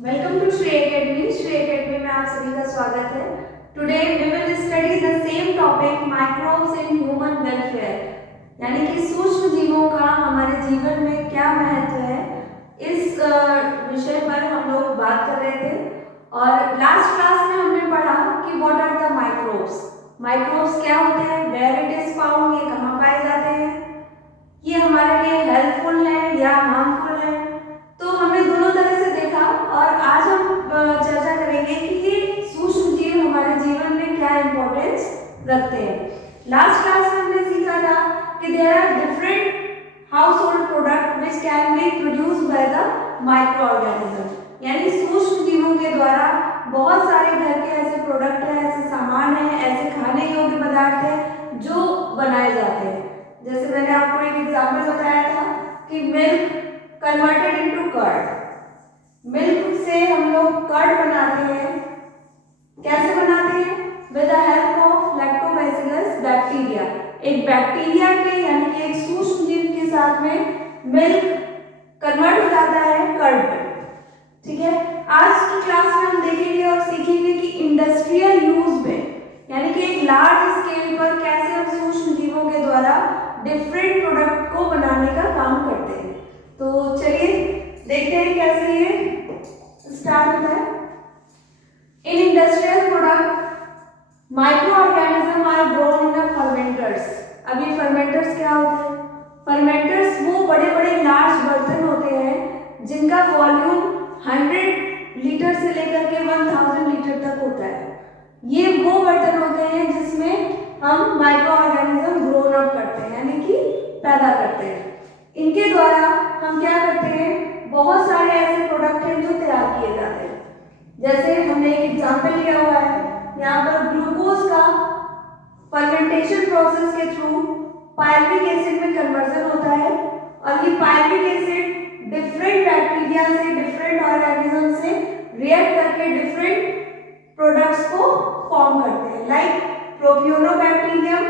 Welcome to Shri academy. Shri academy में आप सभी का स्वागत है। Today we will study the same topic microbes in human welfare, यानी कि सूक्ष्म जीवों का हमारे जीवन में क्या महत्व है। इस विषय पर हम लोग बात कर रहे थे और लास्ट क्लास में हमने पढ़ा कि what are the microbes. Microbes क्या होते हैं, वेयर इट इज फाउंड, ये कहाँ पाए जाते हैं, ये हमारे लिए हेल्पफुल है या हार्मफुल है। तो हमने दोनों तरह से देखा और आज हम चर्चा करेंगे कि ये सूक्ष्म जीव हमारे जीवन में क्या इंपॉर्टेंस रखते हैं। लास्ट क्लास में हमने सीखा था कि there are different household product which can be produced by the microorganism, यानी सूक्ष्म जीवों के द्वारा बहुत सारे घर के ऐसे प्रोडक्ट हैं, ऐसे सामान हैं, ऐसे खाने योग्य पदार्थ हैं जो बनाए जाते हैं। जैसे मैंने आपको एक एग्जाम्पल बताया था कि milk converted into curd, milk से हम लोग कर्ड बनाते हैं। कैसे बनाते हैं? With the help of lactobacillus bacteria. एक बैक्टीरिया के यानी कि एक सूक्ष्म जीव के साथ में मिल्क कन्वर्ट हो जाता है कर्ड में। ठीक है, आज की क्लास में हम देखेंगे और सीखेंगे कि इंडस्ट्रियल यूज में, यानी कि एक लार्ज स्केल पर कैसे हम सूक्ष्म जीवों के द्वारा डिफरेंट प्रोडक्ट को बनाने का काम करते हैं। तो चलिए देखते हैं कैसे ये स्टार्ट होता है। In industrial product microorganism are grown in fermenters. अभी फर्मेंटर्स क्या होते हैं? फर्मेंटर्स वो बड़े बड़े लार्ज बर्तन होते हैं जिनका वॉल्यूम 100 लीटर से लेकर के 1000 लीटर तक होता है। ये वो बर्तन होते हैं जिसमें हम माइक्रो ऑर्गेनिज्म ग्रोन अप करते हैं, यानी कि पैदा करते हैं। इनके द्वारा हम क्या करते हैं, बहुत सारे ऐसे प्रोडक्ट हैं जो तैयार किए जाते हैं। जैसे हमने एक एग्जांपल लिया हुआ है यहाँ पर, ग्लूकोज का फर्मेंटेशन प्रोसेस के थ्रू पायरुविक एसिड में कन्वर्जन होता है और ये पायरुविक एसिड डिफरेंट बैक्टीरिया से, डिफरेंट ऑर्गेनिज्म से रिएक्ट करके डिफरेंट प्रोडक्ट्स को फॉर्म करते हैं। Like propionibacterium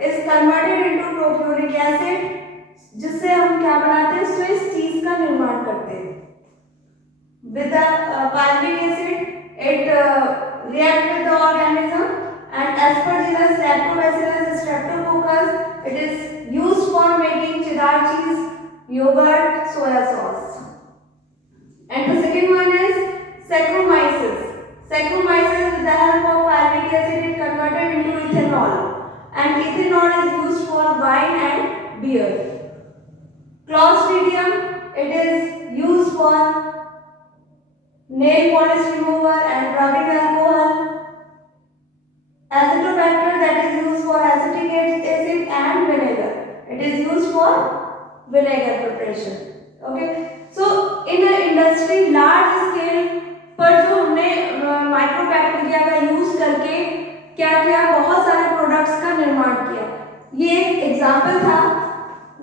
is converted into propionic acid, जिससे हम क्या बनाते हैं, स्विस चीज का निर्माण करते हैं। With the pyruvic acid it react with the organism and Aspergillus, lactobacillus, Streptococcus it is used for making cheddar cheese, yogurt, soya sauce. And the second one is Saccharomyces. Saccharomyces with the help of pyruvic acid is converted into ethanol, and ethanol is used for wine and beer. Clostridium, it is used for nail polish remover and rubbing alcohol. Acetobacter, that is used for acetic acid and vinegar. It is used for vinegar preparation. Okay, so in the industry large scale पर जो हमने mycobacteria का use करके क्या किया, बहुत सारे products का निर्माण किया। ये एक एग्जांपल था।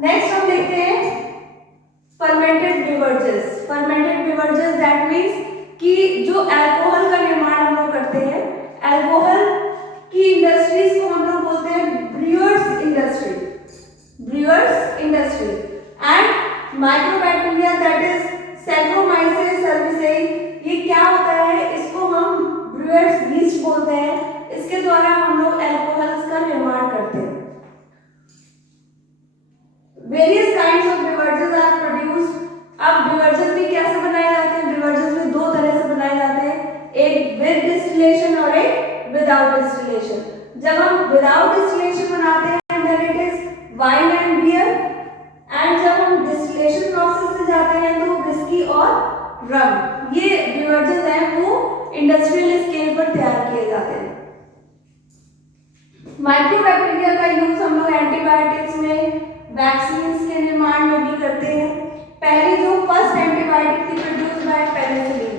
नेक्स्ट हम देखते हैं fermented beverages. Fermented beverages that means कि जो अल्कोहल का निर्माण हम लोग करते हैं, अल्कोहल की इंडस्ट्रीज को हम लोग बोलते हैं brewers industry, brewers industry. And microbacteria that is Saccharomyces cerevisiae, ये क्या होता है, इसको हम ब्रूअर्स यीस्ट बोलते हैं। इसके द्वारा हम लोग अल्कोहल्स का निर्माण करते हैं। Various kinds of beverages are produced. अब बेवरेजेस भी कैसे बनाए जाते हैं? बेवरेजेस भी दो तरह से बनाए जाते हैं, एक विद डिस्टिलेशन और एक विदाउट डिस्टिलेशन। जब हम विदाउट डिस्टिलेशन बनाते हैं then it is wine and beer, and जब हम डिस्टिलेशन प्रोसेस से जाते हैं तो विस्की और रम। ये बेवरेजेस हैं वो इंडस्ट्रियल स्केल पर तैयार किए जाते हैं। माइक्रोबैक्टीरिया का यूज हम लोग एंटीबायोटिक्स में, वैक्सीन्स के निर्माण में भी करते हैं। पहली जो फर्स्ट एंटीबायोटिक थी प्रोड्यूस बाय पेनिसिलिन,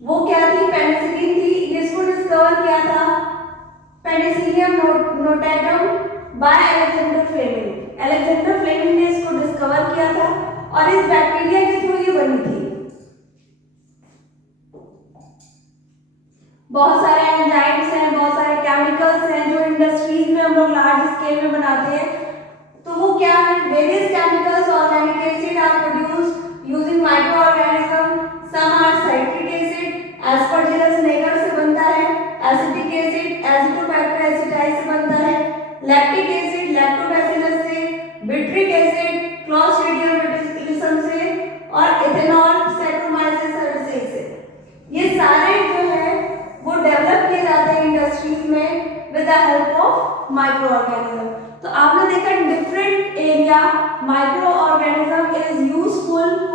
वो क्या थी? पेनिसिलिन थी। इसको डिस्कवर किया था penicillium notatum by Alexander Fleming. Alexander Fleming ने इसको डिस्कवर किया था और इस बैक्टीरिया के थ्रू ये बनी थी। बहुत सारे एंजाइम्स हैं, बहुत सारे केमिकल्स हैं जो इंडस्ट्रीज में हम लोग लार्ज स्केल में बनाते हैं। तो वो क्या है? Various chemicals, organic acid are produced using microorganism. Some are citric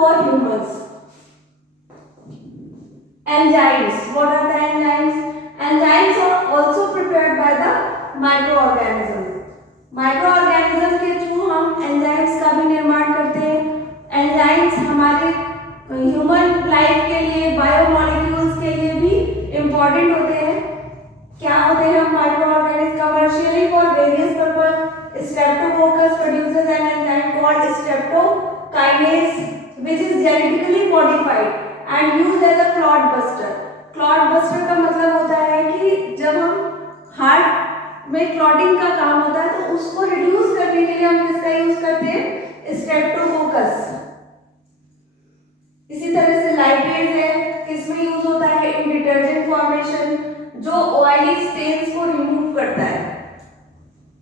for humans. Enzymes. What are the enzymes? Enzymes are also prepared by the microorganism. Microorganism के थ्रू हम एंजाइम्स का भी निर्माण करते हैं. एंजाइम्स हमारे ह्यूमन लाइफ के लिए, बायोमोलिक्यूल्स के लिए भी इम्पोर्टेंट होते हैं. क्या होते हैं हम microorganism? Commercially for various purpose. Streptococcus produces an enzyme called streptokinase which is genetically modified and used as a clot buster. Clot buster का मतलब होता है कि जब हम हार्ट में क्लॉटिंग का काम होता है तो उसको रिड्यूस करने के लिए हम किसका यूज करते हैं? स्ट्रेप्टोकोकस. इसी तरह से लाइपेज है, किसमें यूज होता है? इन डिटर्जेंट फॉर्मेशन, जो ऑयली स्टेन्स को रिमूव करता है.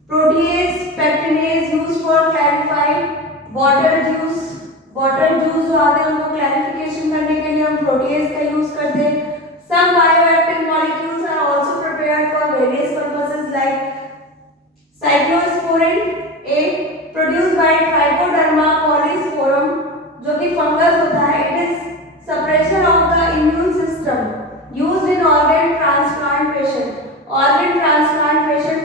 Protease, pectinase use for clarified water juice. Water juice जो आते हैं उनको क्लैरिफिकेशन करने के लिए हम प्रोटीएज का यूज करते हैं. Some bioactive molecules are also prepared for various purposes like cyclosporin A produced by Trichoderma polysporum जो कि फंगस होता है. It is suppressor of the immune system used in organ transplant patient. Organ transplant patient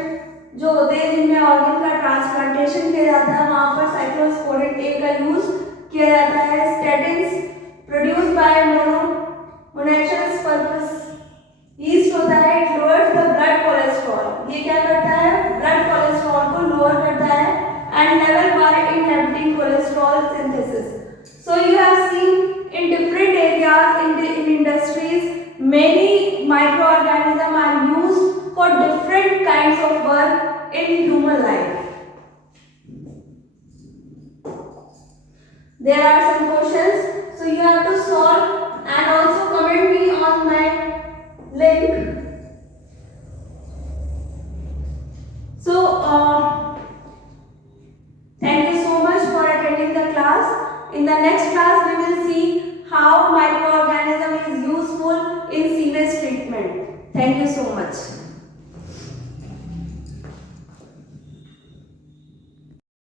जो होते हैं जिनमें organ का transplantation किया जाता है वहाँ पर cyclosporin A का यूज किया जाता है. Statins produced by monocytes purpose yeast होता है. It lowers the blood cholesterol. ये क्या करता है? ब्लड कोलेस्ट्रॉल को लोअर करता है and level by inhibiting cholesterol synthesis. So you have seen in different areas in industries many microorganisms are used for different kinds of work in human life. There are some questions, so you have to solve and also comment me on my link. So thank you so much for attending the class. In the next class we will see how microorganism is useful in sewage treatment. Thank you so much.